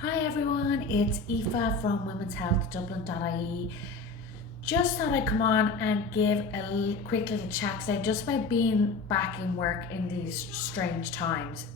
Hi everyone, it's Aoife from Women's Health Dublin.ie. Just thought I'd come on and give a quick little chat today just about being back in work in these strange times.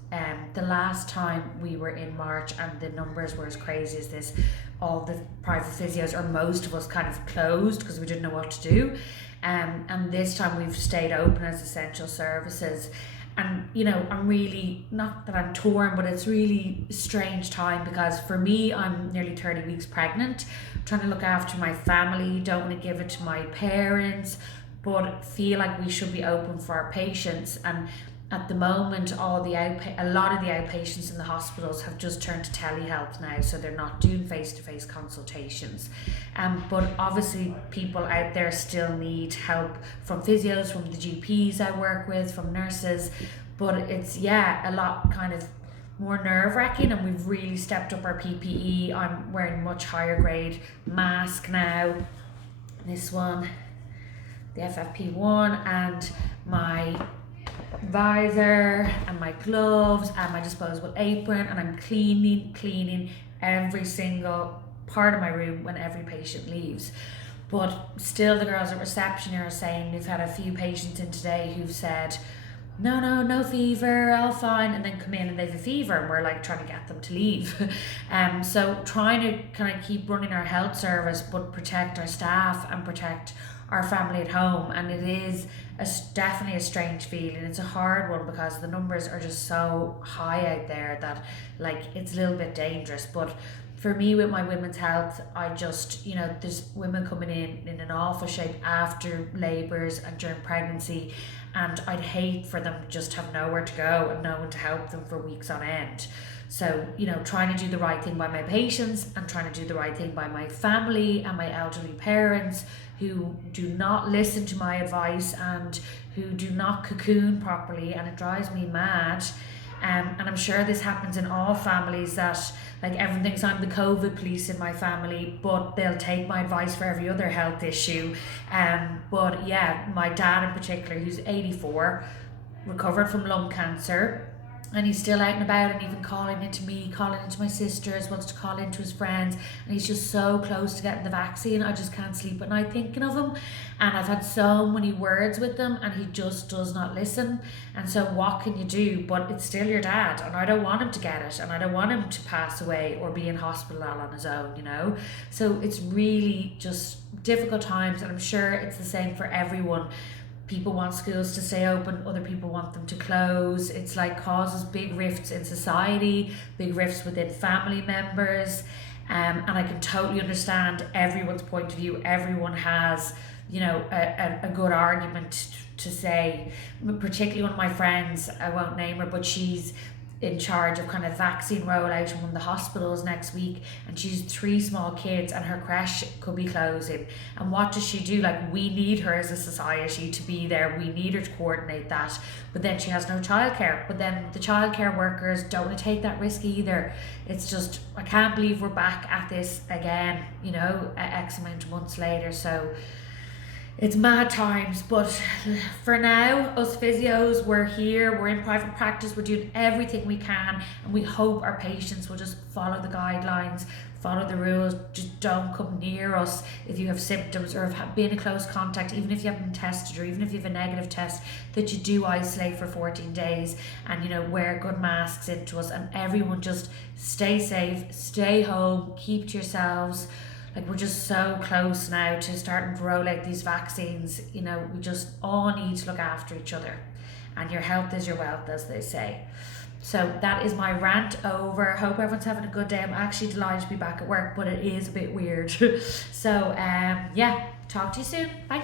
The last time we were in March and the numbers were as crazy as this, all the private physios, or most of us, kind of closed because we didn't know what to do. And this time we've stayed open as essential services. And I'm really, not that I'm torn, but it's really a strange time because for me, I'm nearly 30 weeks pregnant, trying to look after my family, don't want to give it to my parents, but feel like we should be open for our patients. And at the moment, a lot of the outpatients in the hospitals have just turned to telehealth now, so they're not doing face-to-face consultations. But obviously, people out there still need help from physios, from the GPs I work with, from nurses. But it's, yeah, a lot kind of more nerve wracking, and we've really stepped up our PPE. I'm wearing much higher grade mask now. This one, the FFP1, and my visor and my gloves and my disposable apron, and I'm cleaning every single part of my room when every patient leaves. But still, the girls at reception are saying we've had a few patients in today who've said no fever, all fine, and then come in and they've a fever, and we're like trying to get them to leave. So trying to kind of keep running our health service but protect our staff and protect our family at home. And it is definitely a strange feeling. It's a hard one because the numbers are just so high out there that, like, it's a little bit dangerous. But for me, with my women's health, I just, there's women coming in an awful shape after labours and during pregnancy, and I'd hate for them to just have nowhere to go and no one to help them for weeks on end. So, trying to do the right thing by my patients and trying to do the right thing by my family and my elderly parents who do not listen to my advice and who do not cocoon properly, and it drives me mad. And I'm sure this happens in all families, that like everyone thinks I'm the COVID police in my family, but they'll take my advice for every other health issue. But yeah, my dad in particular, who's 84, recovered from lung cancer, and he's still out and about and even calling into me, calling into my sisters, wants to call into his friends, and he's just so close to getting the vaccine. I just can't sleep at night thinking of him, and I've had so many words with him and he just does not listen. And so what can you do? But it's still your dad, and I don't want him to get it, and I don't want him to pass away or be in hospital all on his own. So it's really just difficult times, and I'm sure it's the same for everyone. People want schools to stay open, other people want them to close. It's like causes big rifts in society, big rifts within family members. And I can totally understand everyone's point of view. Everyone has, a good argument to say. Particularly one of my friends, I won't name her, but she's in charge of kind of vaccine rollout in one of the hospitals next week, and she's 3 small kids and her creche could be closing. And what does she do? Like, we need her as a society to be there, we need her to coordinate that, but then she has no childcare. But then the childcare workers don't want to take that risk either. It's just, I can't believe we're back at this again, X amount of months later. So it's mad times, but for now, us physios, we're here, we're in private practice, we're doing everything we can, and we hope our patients will just follow the guidelines, follow the rules. Just don't come near us if you have symptoms or have been in close contact, even if you haven't been tested or even if you have a negative test, that you do isolate for 14 days and, wear good masks into us. And everyone just stay safe, stay home, keep to yourselves. Like, we're just so close now to starting to roll out these vaccines. We just all need to look after each other, and your health is your wealth, as they say. So that is my rant over. Hope everyone's having a good day. I'm actually delighted to be back at work, but it is a bit weird. So yeah, talk to you soon. Bye.